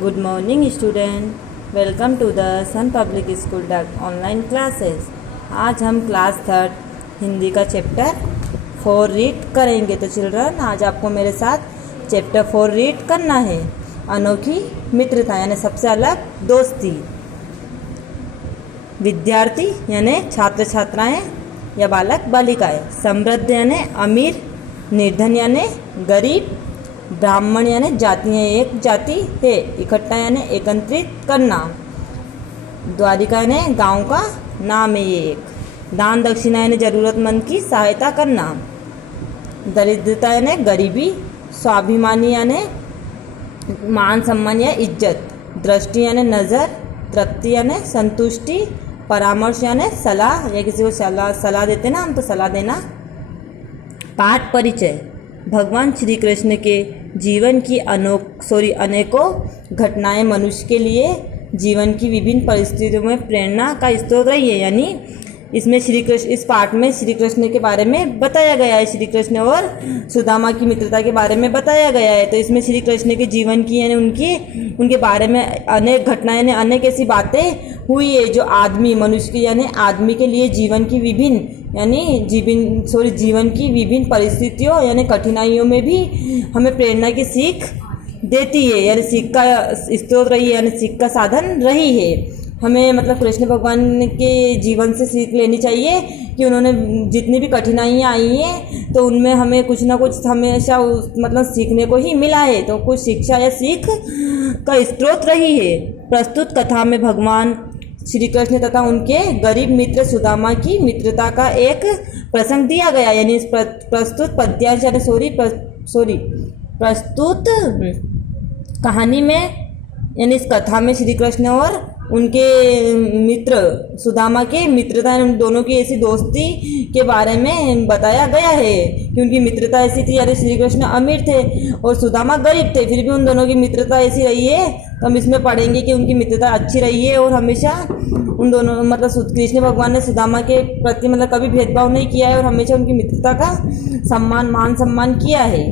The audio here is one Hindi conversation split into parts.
Good morning student. Welcome to the Sun Public School online classes. आज हम क्लास 3 हिंदी का चैप्टर 4 रीड करेंगे। तो चिल्ड्रन आज आपको मेरे साथ चैप्टर 4 रीड करना है। अनोखी मित्रता यानी सबसे अलग दोस्ती। विद्यार्थी यानी छात्र छात्राएं या बालक बालिकाएं। समृद्ध यानी अमीर, निर्धन यानी गरीब, ब्राह्मण यानी जाति है, एक जाति है, इकट्ठा यानी एकत्रित करना, द्वारिका यानी गांव का नाम है ये एक, दान दक्षिणा यानी जरूरतमंद की सहायता करना, दरिद्रता यानी गरीबी, स्वाभिमानी यानी मान सम्मान या इज्जत, दृष्टि यानी नज़र, तृप्ति यानी संतुष्टि, परामर्श यानी सलाह या किसी को सलाह देते ना हम, तो सलाह देना। पाठ परिचय। भगवान श्री कृष्ण के जीवन की अनेकों घटनाएं मनुष्य के लिए जीवन की विभिन्न परिस्थितियों में प्रेरणा का स्रोत रही है। यानी इसमें इस पाठ में श्री कृष्ण के बारे में बताया गया है, श्री कृष्ण और सुदामा की मित्रता के बारे में बताया गया है। तो इसमें श्री कृष्ण के जीवन की यानी उनके बारे में अनेक घटनाएं यानी अनेक ऐसी बातें हुई है जो मनुष्य की यानी आदमी के लिए जीवन की विभिन्न परिस्थितियों यानी कठिनाइयों में भी हमें प्रेरणा की सीख देती है, यानी सीख का स्रोत रही है, यानी सीख का साधन रही है। हमें मतलब कृष्ण भगवान के जीवन से सीख लेनी चाहिए कि उन्होंने जितनी भी कठिनाइयाँ आई हैं तो उनमें हमें कुछ ना कुछ हमेशा मतलब सीखने को ही मिला है, तो कुछ शिक्षा या सीख का स्रोत रही है। प्रस्तुत कथा में भगवान श्री कृष्ण तथा उनके गरीब मित्र सुदामा की मित्रता का एक प्रसंग दिया गया। यानी इस प्रस्तुत पद्यांश यानी प्रस्तुत कहानी में यानी इस कथा में श्री कृष्ण और उनके मित्र सुदामा के मित्रता उन दोनों की ऐसी दोस्ती के बारे में बताया गया है कि उनकी मित्रता ऐसी थी। यानी श्री कृष्ण अमीर थे और सुदामा गरीब थे, फिर भी उन दोनों की मित्रता ऐसी रही है। तो हम इसमें पढ़ेंगे कि उनकी मित्रता अच्छी रही है और हमेशा उन दोनों मतलब कृष्ण भगवान ने सुदामा के प्रति मतलब कभी भेदभाव नहीं किया है और हमेशा उनकी मित्रता का मान सम्मान किया है।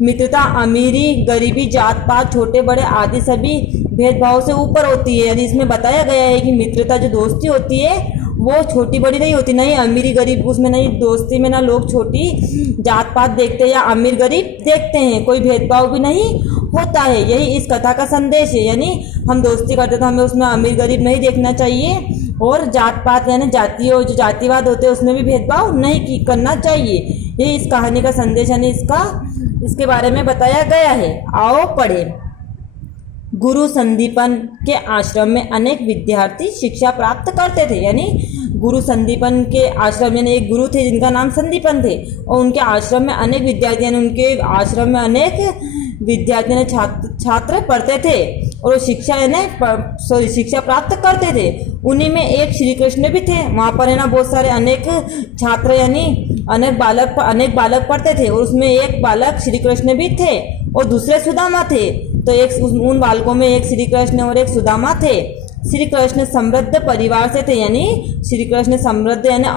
मित्रता अमीरी, गरीबी, जात पात, छोटे बड़े आदि सभी भेदभाव से ऊपर होती है। यानी इसमें बताया गया है कि मित्रता जो दोस्ती होती है वो छोटी बड़ी नहीं होती, नहीं अमीरी गरीब उसमें नहीं, दोस्ती में ना लोग छोटी जात पात देखते हैं या अमीर गरीब देखते हैं, कोई भेदभाव भी नहीं होता है। यही इस कथा का संदेश है। यानी हम दोस्ती करते तो हमें उसमें अमीर गरीब नहीं देखना चाहिए और जात पात यानी जो जातिवाद होते हैं उसमें भी भेदभाव नहीं करना चाहिए। यही इस कहानी का संदेश यानी इसके बारे में बताया गया है। आओ पढ़े। गुरु संदीपन के आश्रम में अनेक विद्यार्थी शिक्षा प्राप्त करते थे। यानी गुरु संदीपन के आश्रम यानी एक गुरु थे जिनका नाम संदीपन थे और उनके आश्रम में अनेक विद्यार्थी यानी उनके आश्रम में अनेक विद्यार्थी यानी छात्र पढ़ते थे और शिक्षा प्राप्त करते थे। उन्हीं में एक श्री कृष्ण भी थे। वहाँ पर है ना बहुत सारे अनेक छात्र यानी अनेक बालक पढ़ते थे और उसमें एक बालक श्री कृष्ण भी थे और दूसरे सुदामा थे। तो उन बालकों में एक श्री कृष्ण और एक सुदामा थे। श्री कृष्ण समृद्ध परिवार से थे, यानी श्री कृष्ण समृद्ध यानी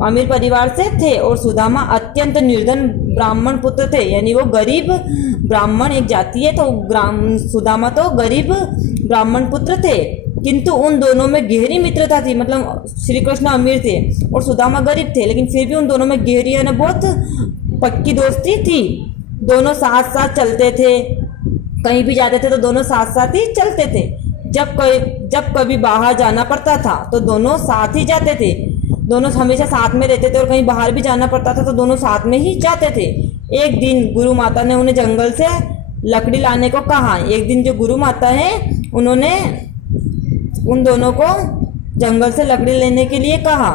अमीर परिवार से थे और सुदामा अत्यंत निर्धन ब्राह्मण पुत्र थे। यानी वो गरीब ब्राह्मण एक जाति है, तो सुदामा तो गरीब ब्राह्मण पुत्र थे। किंतु उन दोनों में गहरी मित्रता थी। मतलब श्री कृष्ण अमीर थे और सुदामा गरीब थे, लेकिन फिर भी उन दोनों में गहरी यानी बहुत पक्की दोस्ती थी। दोनों साथ साथ चलते थे, कहीं भी जाते थे तो दोनों साथ साथ ही चलते थे। जब कभी बाहर जाना पड़ता था तो दोनों साथ ही जाते थे। दोनों हमेशा साथ में रहते थे और कहीं बाहर भी जाना पड़ता था तो दोनों साथ में ही जाते थे। एक दिन गुरु माता ने उन्हें जंगल से लकड़ी लाने को कहा। एक दिन जो गुरु माता है उन्होंने उन दोनों को जंगल से लकड़ी लेने के लिए कहा।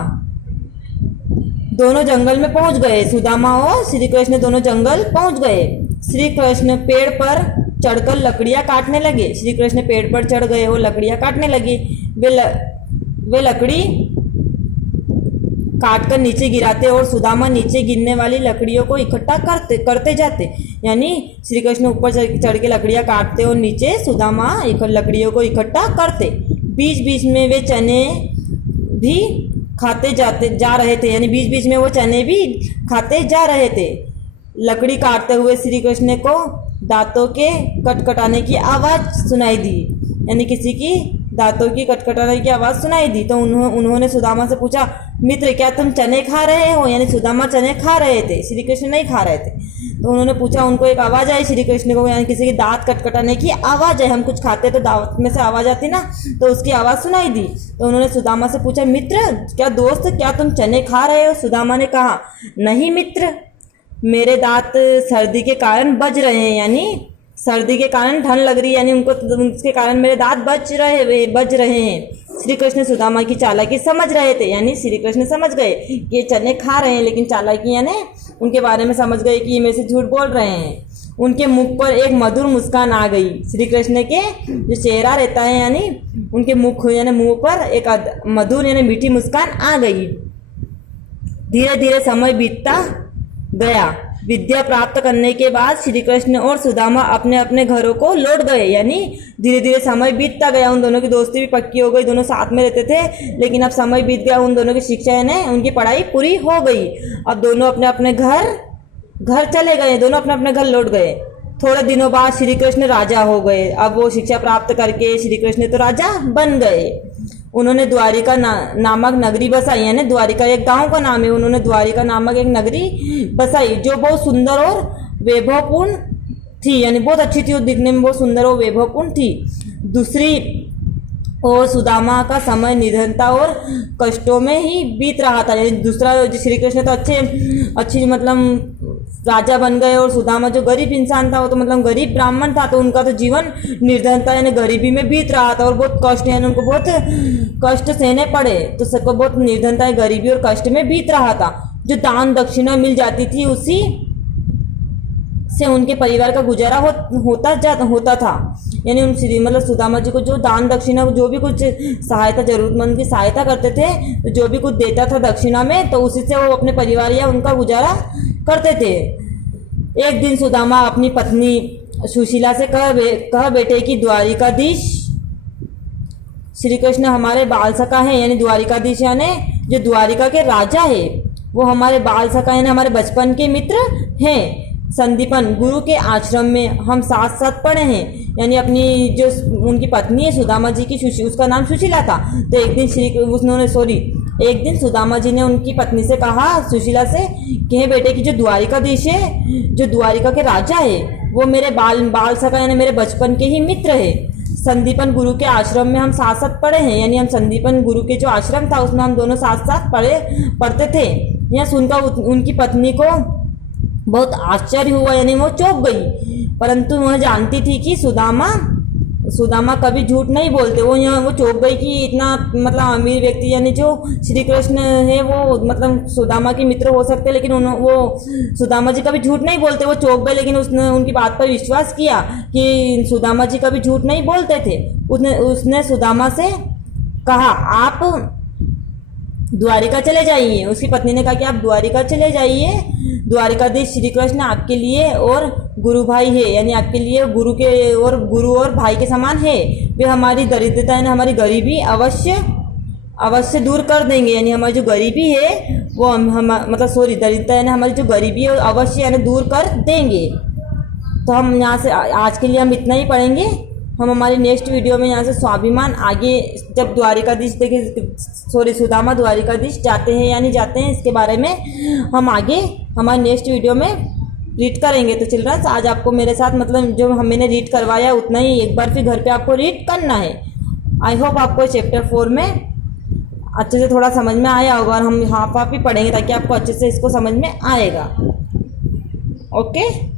दोनों जंगल में पहुंच गए। सुदामा और श्री कृष्ण दोनों जंगल पहुंच गए। श्री कृष्ण पेड़ पर चढ़कर लकड़ियां काटने लगे। श्री कृष्ण पेड़ पर चढ़ गए और लकड़ियां काटने लगे। वे लकड़ी काटकर नीचे गिराते और सुदामा नीचे गिरने वाली लकड़ियों को इकट्ठा करते जाते। यानी श्री कृष्ण ऊपर चढ़ के लकड़ियां काटते और नीचे सुदामा लकड़ियों को इकट्ठा करते। बीच बीच में वे चने भी खाते जा रहे थे। यानी बीच बीच में वो चने भी खाते जा रहे थे। लकड़ी काटते हुए श्री कृष्ण को दांतों के कटकटाने की आवाज़ सुनाई दी, यानी किसी की दांतों की कटकटाने की आवाज़ सुनाई दी। तो उन्होंने सुदामा से पूछा, मित्र क्या तुम चने खा रहे हो? यानी सुदामा चने खा रहे थे, श्री कृष्ण नहीं खा रहे थे। तो उन्होंने पूछा, उनको एक आवाज़ आई श्री कृष्ण को, यानी किसी की दांत कटकटाने की आवाज़ है। हम कुछ खाते तो दांत में से आवाज़ आती ना, तो उसकी आवाज़ सुनाई दी। तो उन्होंने सुदामा से पूछा, मित्र क्या दोस्त क्या तुम चने खा रहे हो? सुदामा ने कहा, नहीं मित्र, मेरे दांत सर्दी के कारण बज रहे हैं, यानी सर्दी के कारण ठंड लग रही है, यानी उनको उसके कारण मेरे दांत बज रहे हैं। श्री कृष्ण सुदामा की चालाकी समझ रहे थे, यानी श्री कृष्ण समझ गए कि ये चने खा रहे हैं, लेकिन चालाकी यानी उनके बारे में समझ गए कि ये मेरे से झूठ बोल रहे हैं। उनके मुख पर एक मधुर मुस्कान आ गई। श्री कृष्ण के जो चेहरा रहता है, यानी उनके मुख यानी मुंह पर एक मधुर यानी मीठी मुस्कान आ गई। धीरे धीरे समय बीतता गया। विद्या प्राप्त करने के बाद श्री कृष्ण और सुदामा अपने अपने घरों को लौट गए, यानी धीरे धीरे समय बीतता गया। उन दोनों की दोस्ती भी पक्की हो गई, दोनों साथ में रहते थे, लेकिन अब समय बीत गया, उन दोनों की शिक्षा यानी उनकी पढ़ाई पूरी हो गई। अब दोनों अपने अपने घर चले गए, दोनों अपने अपने घर लौट गए। थोड़े दिनों बाद श्री कृष्ण राजा हो गए। अब वो शिक्षा प्राप्त करके श्री कृष्ण तो राजा बन गए। उन्होंने द्वारिका नामक नगरी बसाई, यानी द्वारिका एक गांव का नाम है। उन्होंने द्वारिका नामक एक नगरी बसाई जो बहुत सुंदर और वैभवपूर्ण थी, यानी बहुत अच्छी थी, दिखने में बहुत सुंदर और वैभवपूर्ण थी। दूसरी और सुदामा का समय निधनता और कष्टों में ही बीत रहा था। यानी दूसरा श्री कृष्ण तो अच्छी मतलब राजा बन गए, और सुदामा जो गरीब इंसान था वो तो मतलब गरीब ब्राह्मण था, तो उनका तो जीवन निर्धनता यानी गरीबी में बीत रहा था, और बहुत कष्ट यानी उनको बहुत कष्ट सहने पड़े। तो सबको बहुत निर्धनता गरीबी और कष्ट में बीत रहा था। जो दान दक्षिणा मिल जाती थी उसी से उनके परिवार का गुजारा होता था। यानी उन मतलब सुदामा जी को जो दान दक्षिणा जो भी कुछ सहायता जरूरतमंद की सहायता करते थे, तो जो भी कुछ देता था दक्षिणा में, तो उसी से वो अपने परिवार या उनका गुजारा करते थे। एक दिन सुदामा अपनी पत्नी सुशीला से कह बेटे कि द्वारिकाधीश श्री कृष्ण हमारे बाल सखा है, यानी द्वारिकाधीश यानी जो द्वारिका के राजा है वो हमारे बाल सखा यानी हमारे बचपन के मित्र हैं। संदीपन गुरु के आश्रम में हम साथ साथ पढ़े हैं, यानी अपनी जो उनकी पत्नी है सुदामा जी की उसका नाम सुशीला था। तो एक दिन सुदामा जी ने उनकी पत्नी से कहा, सुशीला से, कि हे बेटे कि जो द्वारिकाधीश है, जो द्वारिका के राजा है, वो मेरे बाल सखा यानी मेरे बचपन के ही मित्र है। संदीपन गुरु के आश्रम में हम साथ साथ पढ़े हैं, यानी हम संदीपन गुरु के जो आश्रम था उसमें हम दोनों साथ साथ पढ़ते थे। यह सुनकर उनकी पत्नी को बहुत आश्चर्य हुआ, यानी वो चौंक गई, परंतु वह जानती थी कि सुदामा कभी झूठ नहीं बोलते। वो चौंक गई कि इतना मतलब अमीर व्यक्ति यानी जो श्री कृष्ण है वो मतलब सुदामा के मित्र हो सकते, लेकिन वो सुदामा जी कभी झूठ नहीं बोलते। वो चौंक गए, लेकिन उसने उनकी बात पर विश्वास किया कि सुदामा जी कभी झूठ नहीं बोलते थे। उसने सुदामा से कहा, आप द्वारिका चले जाइए। उसकी पत्नी ने कहा कि आप द्वारिका चले जाइए, द्वारिकाधीश श्री कृष्ण आपके लिए और गुरु भाई है, यानी आपके लिए गुरु और भाई के समान है। वे हमारी दरिद्रता यानी हमारी गरीबी अवश्य दूर कर देंगे, यानी हमारी जो गरीबी है वो दरिद्रता यानी हमारी जो गरीबी है अवश्य यानी दूर कर देंगे। तो हम यहाँ से आज के लिए हम इतना ही पढ़ेंगे। हम हमारी नेक्स्ट वीडियो में यहाँ से स्वाभिमान आगे जब सुदामा द्वारिकाधीश जाते हैं या नहीं जाते हैं इसके बारे में हम आगे हमारी नेक्स्ट वीडियो में रीड करेंगे। तो चिल्ड्रंस आज आपको मेरे साथ मतलब जो मैंने रीड करवाया उतना ही एक बार फिर घर पे आपको रीड करना है। आई होप आपको चैप्टर 4 में अच्छे से थोड़ा समझ में आया होगा, और हम हाफ ही पढ़ेंगे ताकि आपको अच्छे से इसको समझ में आएगा। ओके।